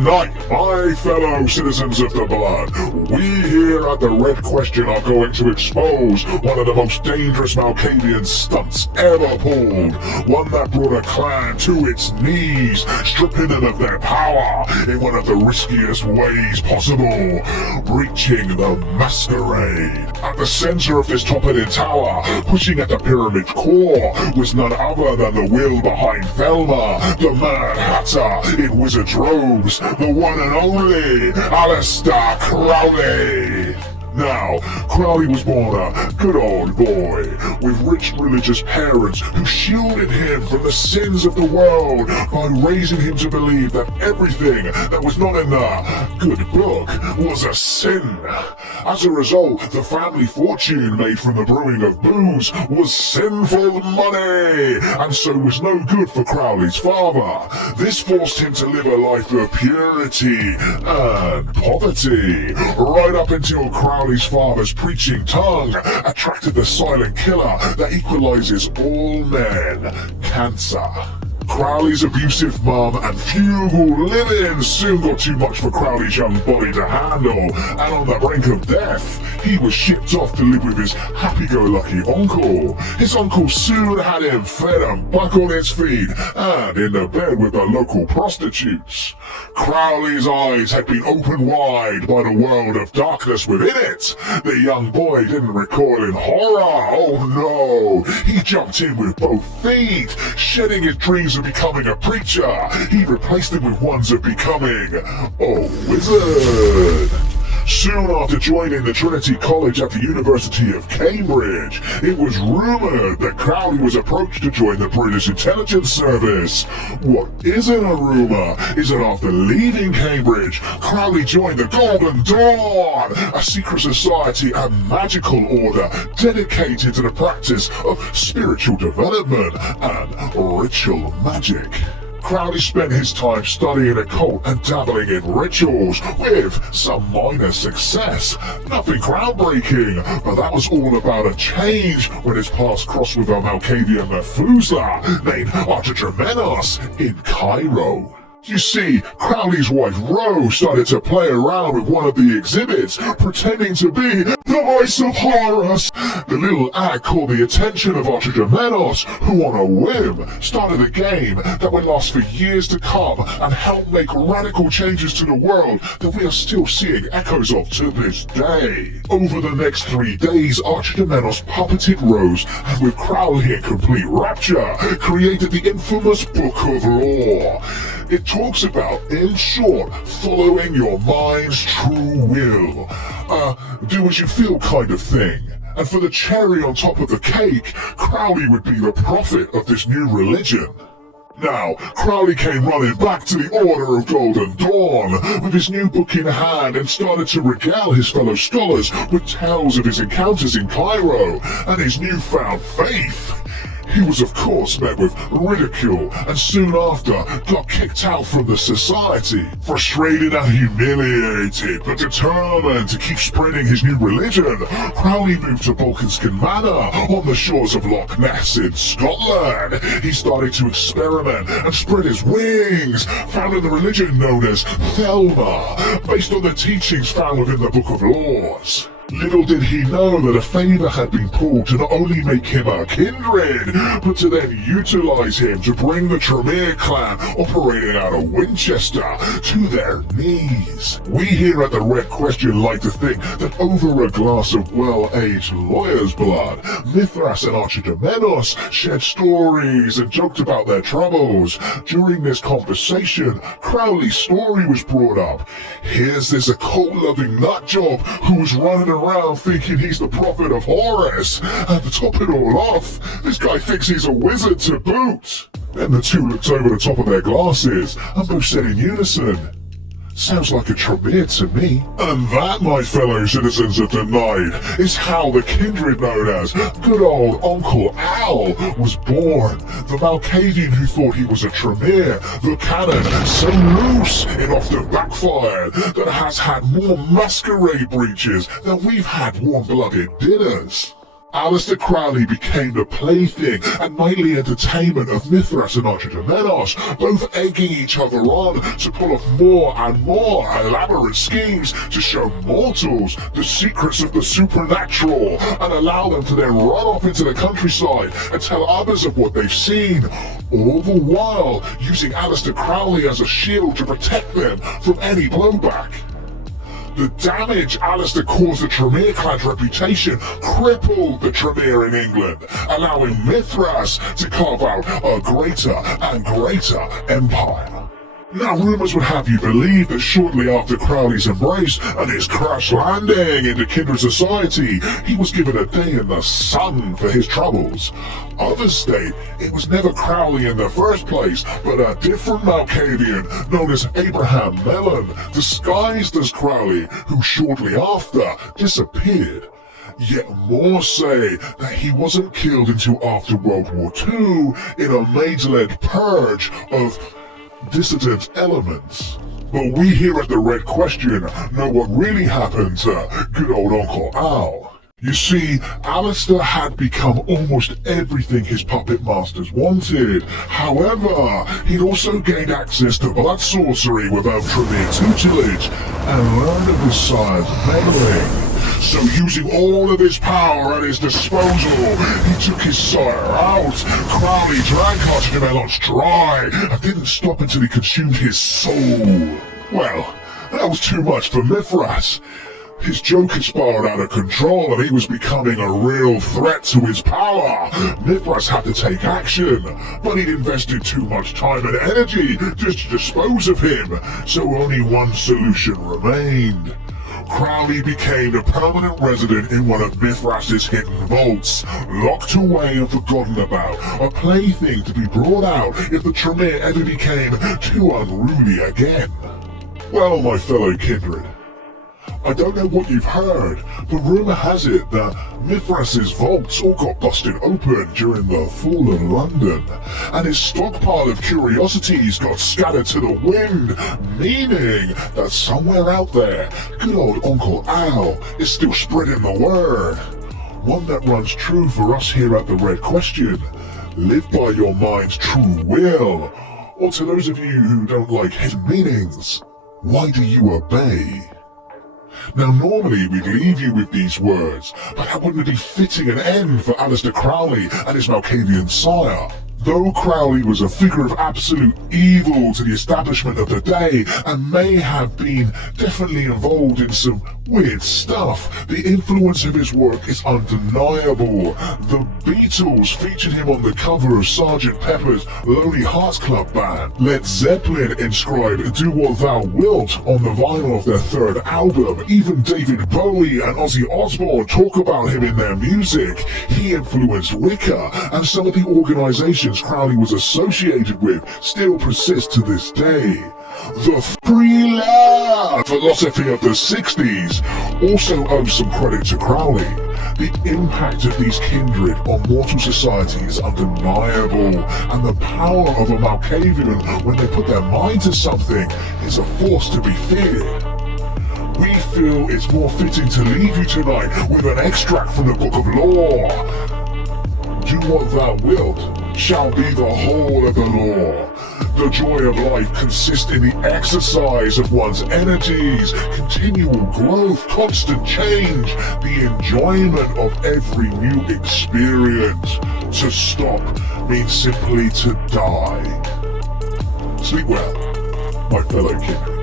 Tonight, my fellow citizens of the blood, we here at the Red Question are going to expose one of the most dangerous Malkavian stunts ever pulled. One that brought a clan to its knees, stripping them of their power in one of the riskiest ways possible, reaching the Masquerade. At the center of this top-headed tower, pushing at the pyramid's core, was none other than the will behind Velma, the Mad Hatter in wizard's robes, the one and only Aleister Crowley. Now, Crowley was born a good old boy, with rich religious parents who shielded him from the sins of the world by raising him to believe that everything that was not in the good book was a sin. As a result, the family fortune made from the brewing of booze was sinful money, and so was no good for Crowley's father. This forced him to live a life of purity and poverty, right up until Crowley's father's preaching tongue attracted the silent killer that equalizes all men, cancer. Crowley's abusive mum and fugal living soon got too much for Crowley's young body to handle, and on the brink of death, he was shipped off to live with his happy-go-lucky uncle. His uncle soon had him fed and back on his feet, and in the bed with the local prostitutes. Crowley's eyes had been opened wide by the world of darkness within it. The young boy didn't recoil in horror, oh no! He jumped in with both feet, shedding his dreams of becoming a preacher. He replaced them with ones of becoming a wizard. Soon after joining the Trinity College at the University of Cambridge, it was rumoured that Crowley was approached to join the British Intelligence Service. What isn't a rumour is that after leaving Cambridge, Crowley joined the Golden Dawn, a secret society and magical order dedicated to the practice of spiritual development and ritual magic. Crowley spent his time studying occult and dabbling in rituals, with some minor success. Nothing groundbreaking, but that was all about a change when his paths crossed with a Malkavian Methuselah named Archimedes in Cairo. You see, Crowley's wife Rose started to play around with one of the exhibits, pretending to be the voice of Horus. The little act caught the attention of Archimedes, who on a whim started a game that would last for years to come and help make radical changes to the world that we are still seeing echoes of to this day. Over the next 3 days, Archimedes puppeted Rose, and with Crowley in complete rapture, created the infamous Book of Law. It talks about, in short, following your mind's true will. Do as you feel kind of thing. And for the cherry on top of the cake, Crowley would be the prophet of this new religion. Now, Crowley came running back to the Order of Golden Dawn with his new book in hand and started to regale his fellow scholars with tales of his encounters in Cairo and his newfound faith. He was of course met with ridicule and soon after got kicked out from the society. Frustrated and humiliated, but determined to keep spreading his new religion, Crowley moved to Balkanskin Manor on the shores of Loch Ness in Scotland. He started to experiment and spread his wings, founding the religion known as Velma, based on the teachings found within the Book of Laws. Little did he know that a favour had been pulled to not only make him a kindred, but to then utilise him to bring the Tremere clan operating out of Winchester to their knees. We here at the Red Question like to think that over a glass of well-aged lawyer's blood, Mithras and Archimedes shared stories and joked about their troubles. During this conversation, Crowley's story was brought up. Here's this occult-loving nutjob who was running around thinking he's the prophet of Horus, and to top it all off, this guy thinks he's a wizard to boot. Then the two looked over the top of their glasses and both said in unison, "Sounds like a Tremere to me." And that, my fellow citizens of the night, is how the kindred known as good old Uncle Al was born. The Malkavian who thought he was a Tremere, the cannon so loose it often backfired, that has had more masquerade breaches than we've had warm-blooded dinners. Aleister Crowley became the plaything and nightly entertainment of Mithras and Archimedes, both egging each other on to pull off more and more elaborate schemes to show mortals the secrets of the supernatural and allow them to then run off into the countryside and tell others of what they've seen, all the while using Aleister Crowley as a shield to protect them from any blowback. The damage Aleister caused the Tremere clan's reputation crippled the Tremere in England, allowing Mithras to carve out a greater and greater empire. Now, rumours would have you believe that shortly after Crowley's embrace and his crash landing into Kindred society, he was given a day in the sun for his troubles. Others state it was never Crowley in the first place, but a different Malkavian known as Abraham Mellon, disguised as Crowley, who shortly after disappeared. Yet more say that he wasn't killed until after World War II in a mage-led purge of dissident elements. But we here at the Red Question know what really happened to good old Uncle Al. You see, Aleister had become almost everything his puppet masters wanted. However, he'd also gained access to blood sorcery without Tremere tutelage and learned of his sire's meddling. So using all of his power at his disposal, he took his sire out. Crowley drank Archimedes dry and didn't stop until he consumed his soul. Well, that was too much for Mithras. His joke had spiraled out of control and he was becoming a real threat to his power. Mithras had to take action, but he'd invested too much time and energy just to dispose of him, so only one solution remained. Crowley became a permanent resident in one of Mithras's hidden vaults, locked away and forgotten about, a plaything to be brought out if the Tremere ever became too unruly again. Well, my fellow kindred, I don't know what you've heard, but rumour has it that Mithras's vaults all got busted open during the fall of London, and his stockpile of curiosities got scattered to the wind, meaning that somewhere out there, good old Uncle Al is still spreading the word. One that runs true for us here at the Red Question: live by your mind's true will. Or to those of you who don't like hidden meanings, why do you obey? Now normally we'd leave you with these words, but that wouldn't be fitting an end for Aleister Crowley and his Malkavian sire. Though Crowley was a figure of absolute evil to the establishment of the day and may have been definitely involved in some weird stuff, the influence of his work is undeniable. The Beatles featured him on the cover of Sgt. Pepper's Lonely Hearts Club Band. Led Zeppelin inscribed Do What Thou Wilt on the vinyl of their third album. Even David Bowie and Ozzy Osbourne talk about him in their music. He influenced Wicca, and some of the organizations Crowley was associated with still persist to this day. The free love philosophy of the 60s also owes some credit to Crowley. The impact of these kindred on mortal society is undeniable, and the power of a Malkavian when they put their mind to something is a force to be feared. We feel it's more fitting to leave you tonight with an extract from the Book of Law. Do what thou wilt shall be the whole of the law. The joy of life consists in the exercise of one's energies, continual growth, constant change, the enjoyment of every new experience. To stop means simply to die. Sleep well, my fellow kindred.